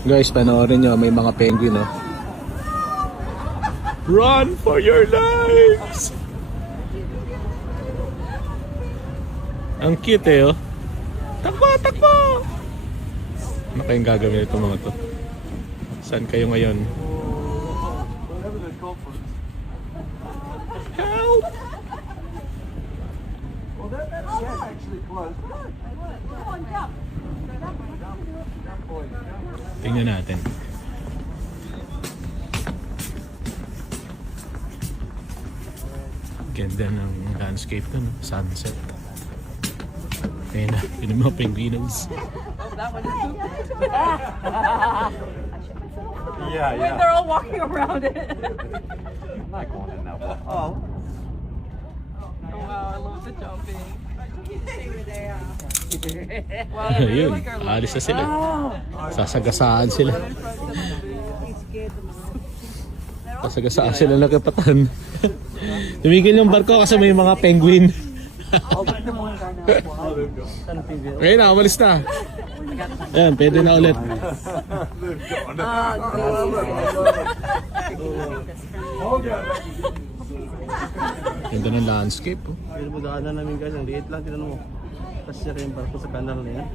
Guys, panoorin nyo, may mga penguin, no? Run for your lives! Ang cute eh, oh. Takbo, takbo! Ano kayong gagawin itong mga to? Saan kayo ngayon? Help! Tingnan natin. Ganda ng landscape ko, no? Sunset. Ayun na, yun ang mga penguinos. Yeah. When they're all walking around it. I'm not going in that one. Oh. Oh wow, I love the jumping. Ayun, alis na sila. Sasagasaan sila. Sasagasaan sila ng kapatan. Tumigil yung barko kasi may mga penguin. Ngayon na, umalis na. Ayan, pwede na ulit. Ganda ng landscape, oh. Pero magdaanan namin guys, ang liit lang, tinanong mo. Tapos siya rin yung barko sa kanal na yan.